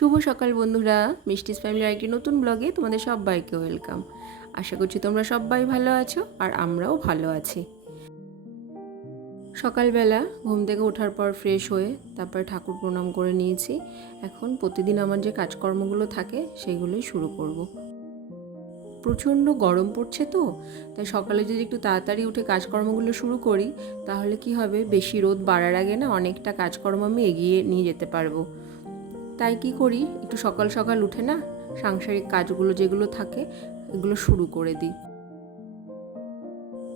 শুভ সকাল বন্ধুরা। মিষ্টিস ফ্যামিলির একটি নতুন ব্লগে তোমাদের সবাইকে ওয়েলকাম। আশা করছি তোমরা সবাই ভালো আছো আর আমরাও ভালো আছি। সকালবেলা ঘুম থেকে ওঠার পর ফ্রেশ হয়ে তারপর ঠাকুর প্রণাম করে নিয়েছি। এখন প্রতিদিন আমার যে কাজকর্মগুলো থাকে সেগুলোই শুরু করব। প্রচণ্ড গরম পড়ছে তো, তাই সকালে যদি একটু তাড়াতাড়ি উঠে কাজকর্মগুলো শুরু করি, তাহলে কি হবে? বেশি রোদ বাড়ার আগে না অনেকটা কাজকর্ম আমি এগিয়ে নিয়ে যেতে পারব। তাই কি করি? একটু সকাল সকাল উঠে না সাংসারিক কাজগুলো যেগুলো থাকে, এগুলো শুরু করে দিই।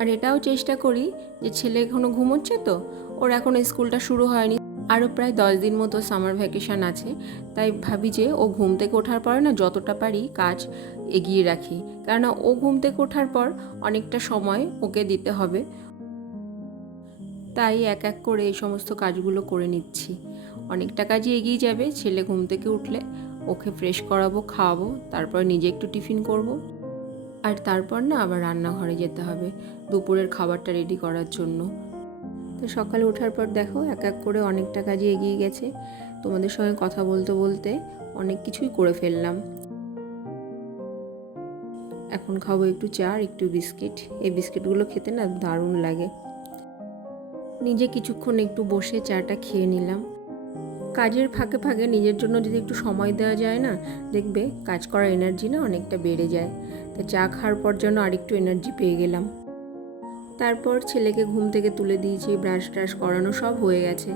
আর এটাও চেষ্টা করি যে ছেলে এখনও ঘুমোচ্ছে তো, ওর এখনও স্কুলটা শুরু হয়নি। আরও প্রায় দশ দিন মতো সামার ভ্যাকেশান আছে, তাই ভাবি যে ও ঘুম থেকে ওঠার পরে না যতটা পারি কাজ এগিয়ে রাখি। কেননা ও ঘুম থেকে ওঠার পর অনেকটা সময় ওকে দিতে হবে। তাই এক এক করে এই সমস্ত কাজগুলো করে নিচ্ছি। অনেকটা কাজই এগিয়ে যাবে, ছেলে ঘুম থেকে উঠলে ওকে ফ্রেশ করাবো, খাওয়াবো, তারপর নিজে একটু টিফিন করব। আর তারপর না আবার রান্নাঘরে যেতে হবে, দুপুরের খাবারটা রেডি করার জন্য। তো সকালে ওঠার পর দেখো এক এক করে অনেকটা কাজই এগিয়ে গেছে, তোমাদের সঙ্গে কথা বলতে বলতে অনেক কিছুই করে ফেললাম। এখন খাব একটু চা আর একটু বিস্কিট। এই বিস্কিটগুলো খেতে না দারুণ লাগে। নিজে কিছুক্ষণ একটু বসে চাটা খেয়ে নিলাম। কাজের ফাঁকে ফাঁকে নিজের জন্য যদি একটু সময় দেওয়া যায় না, দেখবে কাজ করার এনার্জি না অনেকটা বেড়ে যায়। তা চা খাওয়ার পর যেন আরেকটু এনার্জি পেয়ে গেলাম। তারপর ছেলেকে ঘুম থেকে তুলে দিয়েছি ব্রাশ ট্রাশ করানো সব হয়ে গেছে।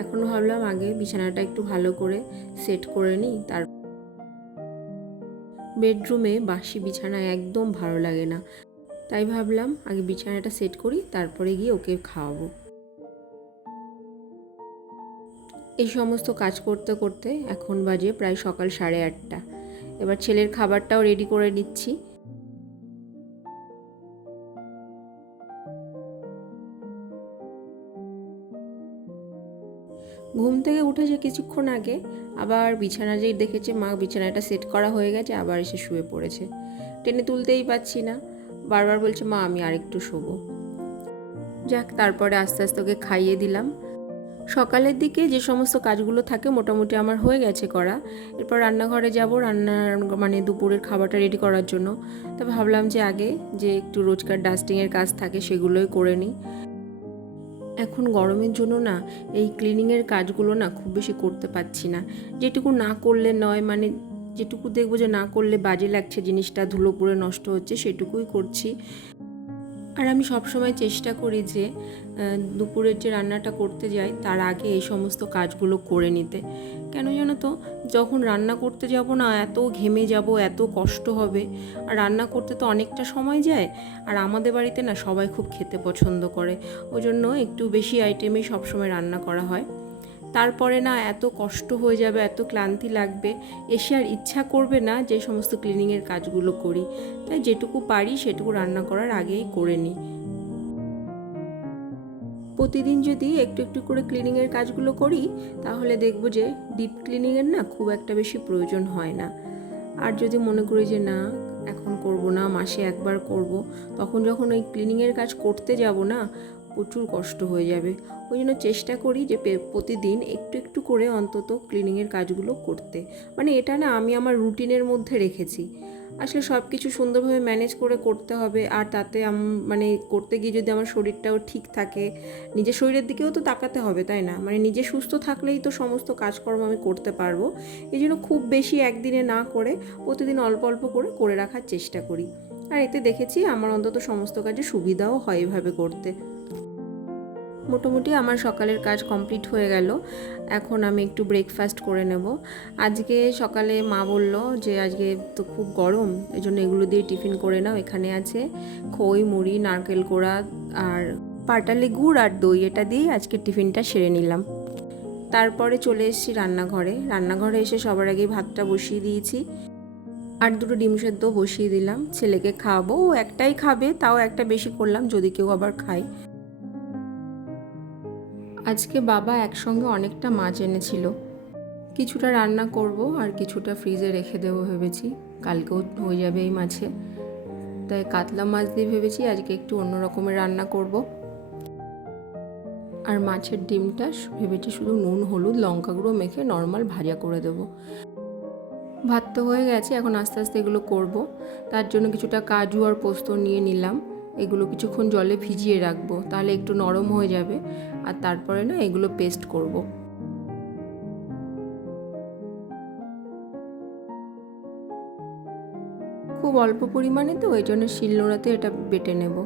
এখন ভাবলাম আগে বিছানাটা একটু ভালো করে সেট করে নিই, তার বেডরুমে বাসি বিছানা একদম ভালো লাগে না। তাই ভাবলাম আগে বিছানাটা সেট করি, তারপরে গিয়ে ওকে খাওয়াবো। এই সমস্ত কাজ করতে করতে এখন বাজে প্রায় সকাল সাড়ে আটটা। এবার ছেলের খাবারটাও রেডি করে নিচ্ছি। ঘুম থেকে উঠেছে কিছুক্ষণ আগে, আবার বিছানা যেই দেখেছে মা বিছানাটা সেট করা হয়ে গেছে, আবার এসে শুয়ে পড়েছে। টেনে তুলতেই পাচ্ছি না। বারবার বলছে, মা, আমি আরেকটু শোবো। যাক, তারপরে আস্তে আস্তে ওকে খাইয়ে দিলাম। সকালের দিকে যে সমস্ত কাজগুলো থাকে মোটামুটি আমার হয়ে গেছে করা। এরপর রান্নাঘরে যাব রান্নার মানে দুপুরের খাবারটা রেডি করার জন্য। তো ভাবলাম যে আগে যে একটু রোজকার ডাস্টিংয়ের কাজ থাকে সেগুলোই করে নিই। এখন গরমের জন্য না এই ক্লিনিংয়ের কাজগুলো না খুব বেশি করতে পারছি না। যেটুকু না করলে নয় মানে যেটুকু দেখব যে না করলে বাজে লাগছে, জিনিসটা ধুলো পুড়ে নষ্ট হচ্ছে, সেটুকুই করছি। আর আমি সবসময় চেষ্টা করি যে দুপুরের যে রান্নাটা করতে যাই, তার আগে এই সমস্ত কাজগুলো করে নিতে। কেন জানো তো? যখন রান্না করতে যাব না, এত ঘেমে যাব, এত কষ্ট হবে। আর রান্না করতে তো অনেকটা সময় যায়, আর আমাদের বাড়িতে না সবাই খুব খেতে পছন্দ করে। ওই জন্য একটু বেশি আইটেমেই সবসময় রান্না করা হয়। তারপরে না এত কষ্ট হয়ে যাবে, এত ক্লান্তি লাগবে, এসে আর ইচ্ছা করবে না যে সমস্ত ক্লিনিংয়ের কাজগুলো করি। তাই যেটুকু পারি সেটুকু রান্না করার আগেই করে নিই। প্রতিদিন যদি একটু একটু করে ক্লিনিংয়ের কাজগুলো করি, তাহলে দেখব যে ডিপ ক্লিনিংয়ের না খুব একটা বেশি প্রয়োজন হয় না। আর যদি মনে করি যে না, এখন করব না, মাসে একবার করব, তখন যখন ওই ক্লিনিংয়ের কাজ করতে যাব না প্রচুর কষ্ট হয়ে যাবে। ওই জন্য চেষ্টা করি যে প্রতিদিন একটু একটু করে অন্তত ক্লিনিংয়ের কাজগুলো করতে। মানে এটা না আমি আমার রুটিনের মধ্যে রেখেছি। আসলে সব কিছু সুন্দরভাবে ম্যানেজ করে করতে হবে। আর তাতে মানে করতে গিয়ে যদি আমার শরীরটাও ঠিক থাকে, নিজের শরীরের দিকেও তো তাকাতে হবে, তাই না? মানে নিজে সুস্থ থাকলেই তো সমস্ত কাজকর্ম আমি করতে পারব। এই জন্য খুব বেশি একদিনে না করে প্রতিদিন অল্প অল্প করে করে রাখার চেষ্টা করি। আর এতে দেখেছি আমার অন্তত সমস্ত কাজে সুবিধাও হয় এভাবে করতে। মোটামুটি আমার সকালের কাজ কমপ্লিট হয়ে গেল। এখন আমি একটু ব্রেকফাস্ট করে নেব। আজকে সকালে মা বলল যে, আজকে তো খুব গরম এই জন্য এগুলো দিয়ে টিফিন করে নাও। এখানে আছে খই, মুড়ি, নারকেল কোড়া আর পাটালি গুড় আর দই। এটা দিয়ে আজকে টিফিনটা সেরে নিলাম। তারপরে চলে এসেছি রান্নাঘরে। রান্নাঘরে এসে সবার আগে ভাতটা বসিয়ে দিয়েছি। আর দুটো ডিম সেদ্ধ বসিয়ে দিলাম। ছেলেকে খাওয়াবো। ও একটাই খাবে, তাও একটা বেশি করলাম, যদি কেউ আবার খায়। আজকে বাবা একসঙ্গে অনেকটা মাছ এনেছিল। কিছুটা রান্না করব আর কিছুটা ফ্রিজে রেখে দেবো ভেবেছি। কালকেও হয়ে যাবে এই মাছে। তাই কাতলা মাছ দিয়ে ভেবেছি আজকে একটু অন্য রকমের রান্না করব। আর মাছের ডিমটা ভেবেছি শুধু নুন, হলুদ, লঙ্কা গুঁড়ো মেখে নর্মাল ভাজা করে দেবো। ভাত তো হয়ে গেছে, এখন আস্তে আস্তে এগুলো করব। তার জন্য কিছুটা কাজু আর পোস্ত নিয়ে নিলাম। এগুলো কিছুক্ষণ জলে ভিজিয়ে রাখব, তাহলে একটু নরম হয়ে যাবে। আর তারপরে না এগুলো পেস্ট করব। খুব অল্প পরিমাণে তো, ওই জন্য শিলনোড়াতে এটা বেটে নেব।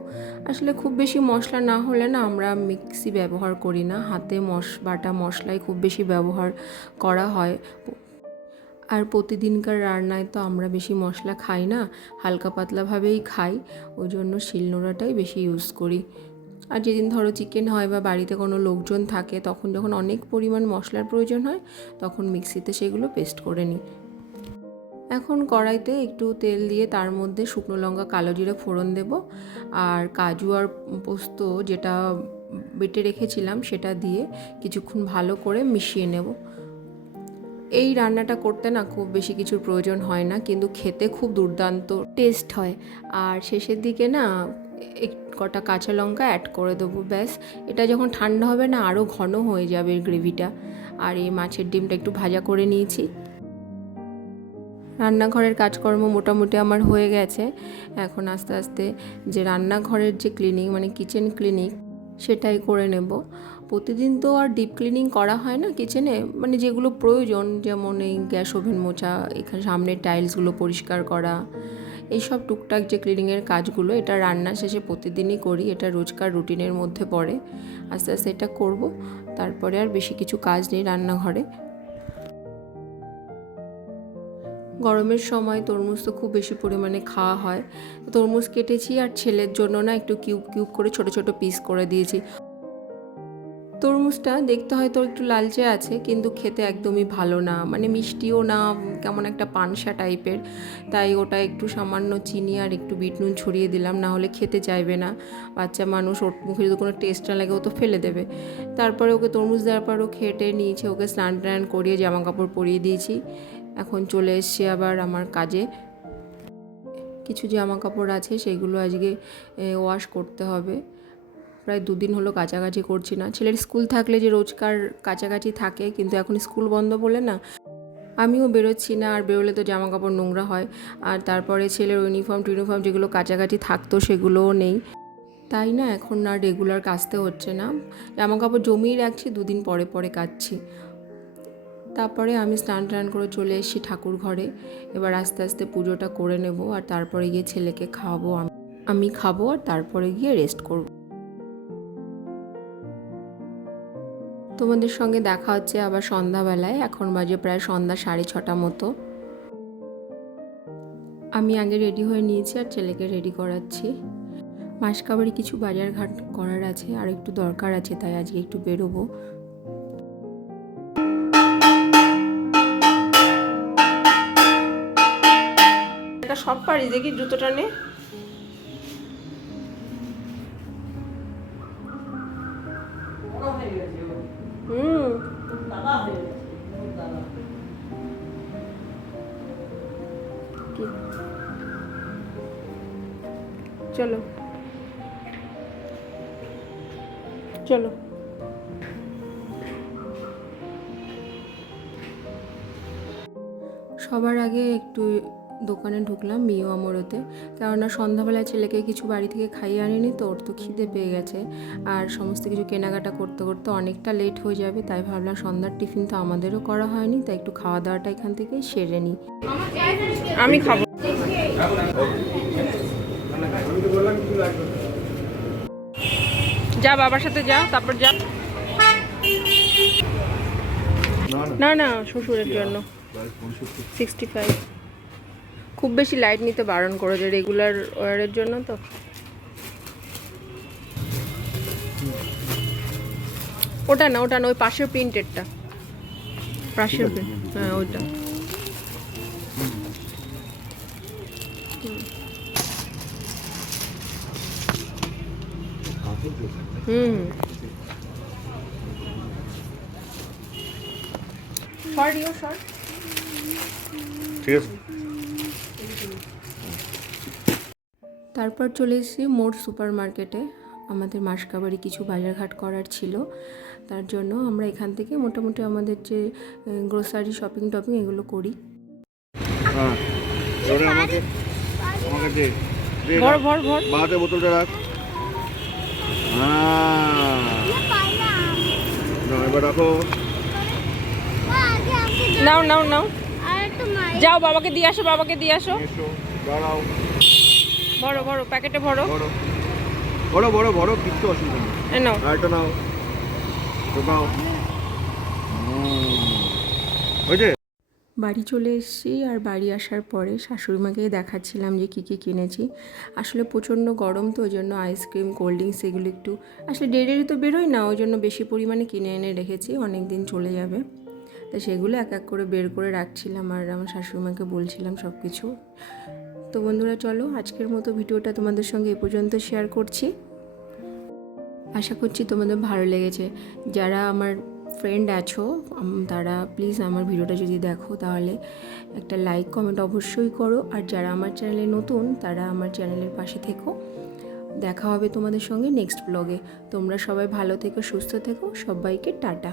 আসলে খুব বেশি মশলা না হলে না আমরা মিক্সি ব্যবহার করি না। হাতে মশ, বাটা মশলাই খুব বেশি ব্যবহার করা হয়। আর প্রতিদিনকার রান্নায় তো আমরা বেশি মশলা খাই না, হালকা পাতলাভাবেই খাই। ওই জন্য শিলনোড়াটাই বেশি ইউজ করি। আর যেদিন ধরো চিকেন হয় বা বাড়িতে কোনো লোকজন থাকে, তখন যখন অনেক পরিমাণ মশলার প্রয়োজন হয়, তখন মিক্সিতে সেগুলো পেস্ট করে নিই। এখন কড়াইতে একটু তেল দিয়ে তার মধ্যে শুকনো লঙ্কা, কালো জিরে ফোড়ন দেব আর কাজু আর পোস্ত যেটা বেটে রেখেছিলাম সেটা দিয়ে কিছুক্ষণ ভালো করে মিশিয়ে নেব। এই রান্নাটা করতে না খুব বেশি কিছুর প্রয়োজন হয় না, কিন্তু খেতে খুব দুর্দান্ত টেস্ট হয়। আর শেষের দিকে না এক কটা কাঁচা লঙ্কা অ্যাড করে দেবো, ব্যাস। এটা যখন ঠান্ডা হবে না আরও ঘন হয়ে যাবে গ্রেভিটা আর এই মাছের ডিমটা একটু ভাজা করে নিয়েছি। রান্নাঘরের কাজকর্ম মোটামুটি আমার হয়ে গেছে। এখন আস্তে আস্তে যে রান্নাঘরের যে ক্লিনিং মানে কিচেন ক্লিনিক সেটাই করে নেব। প্রতিদিন তো আর ডিপ ক্লিনিং করা হয় না কিচেনে মানে যেগুলো প্রয়োজন, যেমন এই গ্যাস ওভেন মোছা, এখানে সামনের টাইলসগুলো পরিষ্কার করা এইসব টুকটাক যে ক্লিনিংয়ের কাজগুলো, এটা রান্না শেষে প্রতিদিনই করি, এটা রোজকার রুটিনের মধ্যে পড়ে। আস্তে আস্তে এটা করব, তারপরে আর বেশি কিছু কাজ নেই রান্নাঘরে। গরমের সময় তরমুজ তো খুব বেশি পরিমাণে খাওয়া হয়। তরমুজ কেটেছি আর ছেলের জন্য না একটু কিউব কিউব করে ছোট ছোট পিস করে দিয়েছি। তরমুজটা দেখতে হয়তো একটু লালচে আছে, কিন্তু খেতে একদমই ভালো না। মানে মিষ্টিও না, কেমন একটা পানসা টাইপের। তাই ওটা একটু সামান্য চিনি আর একটু বিট নুন ছড়িয়ে দিলাম, না হলে খেতে চাইবে না। বাচ্চা মানুষ, ওর মুখে যদি কোনো টেস্ট না লাগে, ও তো ফেলে দেবে। তারপরে ওকে তরমুজ দেওয়ার পর ও খেটে নিয়েছে, ওকে স্নান টান করিয়ে জামা কাপড় পরিয়ে দিয়েছি। এখন চলে এসছে আবার আমার কাজে। কিছু জামা কাপড় আছে, সেগুলো আজকে ওয়াশ করতে হবে। প্রায় দুদিন হলো কাছাকাছি করছি না। ছেলের স্কুল থাকলে যে রোজকার কাছাকাছি থাকে, কিন্তু এখন স্কুল বন্ধ বলে না। আমিও বেরোচ্ছি না, আর বেরোলে তো জামা কাপড় নোংরা হয়। আর তারপরে ছেলের ইউনিফর্ম টিউনিফর্ম যেগুলো কাছাকাছি থাকতো সেগুলোও নেই। তাই না? এখন আর রেগুলার কাচতে হচ্ছে না। জামা কাপড় জমিয়ে রাখছি, দুদিন পরে পরে কাচ্ছি। তারপরে আমি স্নান টান করে চলে এসেছি ঠাকুর ঘরে। এবার আস্তে আস্তে পুজোটা করে নেব, আর তারপরে গিয়ে ছেলেকে খাওয়াবো আমি। খাব, আর তারপরে গিয়ে রেস্ট করব। তোমাদের সঙ্গে দেখা হচ্ছে আবার সন্ধ্যাবেলায়। এখন বাজে প্রায় সন্ধ্যা সাড়ে ছটা মতো। আমি আগে রেডি হয়ে নিয়েছি আর ছেলেকে রেডি করাচ্ছি। মাস মাসকাবাড়ি কিছু বাজার ঘাট করার আছে, আর একটু দরকার আছে, তাই আজকে একটু বেরোবো। সব পারি, দেখি জুতোটা নে। চলো। সবার আগে একটু দোকানে ঢুকলাম মিও আমরতে কেননা সন্ধ্যাবেলায় ছেলেকে কিছু বাড়ি থেকে খাইয়ে আনিনি তো ওর তো খিদে পেয়ে গেছে। আর সমস্ত কিছু কেনাকাটা করতে করতে অনেকটা লেট হয়ে যাবে তাই ভাবলাম সন্ধ্যার টিফিন তো আমাদেরও করা হয়নি তাই একটু খাওয়া দাওয়াটা এখান থেকেই সেরে নিই। আমি খাব। যা বাবার সাথে যা তারপর যা। না না শ্বশুরের জন্য। সিক্সটি ফাইভ খুব বেশি লাইট নিতে বারণ করে করেছে রেগুলার ওয়ারের জন্য তো। ওটা না ওটা না ওই পাশের প্রিন্টেডটা পাশের প্রিন্ট হ্যাঁ ওইটা। হুম। শর্ট ইউ শর্ট ঠিক আছে। তারপর চলে এসেছি মোর সুপার মার্কেটে আমাদের মাসকাবারি কিছু বাজারঘাট করার ছিল। তার জন্য আমরা এখান থেকে মোটামুটি আমাদের যে গ্রোসারি শপিং টপিং এগুলো করি। ভর ভর ভর। বোতলটা রাখ। নাও, এবার রাখো নাও নাও নাও। যাও বাবাকে দিয়ে আসো বাবাকে দিয়ে আসো। ভরো ভরো প্যাকেটে ভরো। বড় বড় বড় বড় কিচ্ছু অসুবিধা নেই। নাও। আরেকটা নাও। ঢোকাও। হয়েছে বাড়ি চলে এসেছি আর বাড়ি আসার পরে শাশুড়িমাকে দেখাচ্ছিলাম যে কী কী কিনেছি। আসলে প্রচণ্ড গরম তো ওই জন্য আইসক্রিম কোল্ড ড্রিঙ্কস এগুলো একটু আসলে ডেলি তো বেরোয় না ওই জন্য বেশি পরিমাণে কিনে এনে রেখেছি, অনেক দিন চলে যাবে। তো সেগুলো এক এক করে বের করে রাখছিলাম আর আমার শাশুড়িমাকে বলছিলাম সব কিছু। তো বন্ধুরা চলো, আজকের মতো ভিডিওটা তোমাদের সঙ্গে এ পর্যন্ত শেয়ার করছি। আশা করছি তোমাদের ভালো লেগেছে। যারা আমার ফ্রেন্ড আছো তারা প্লিজ আমার ভিডিওটা যদি দেখো তাহলে একটা লাইক কমেন্ট অবশ্যই করো। আর যারা আমার চ্যানেলে নতুন, তারা আমার চ্যানেলের পাশে থেকো। দেখা হবে তোমাদের সঙ্গে নেক্সট ব্লগে তোমরা সবাই ভালো থেকো, সুস্থ থেকো। সবাইকে টাটা।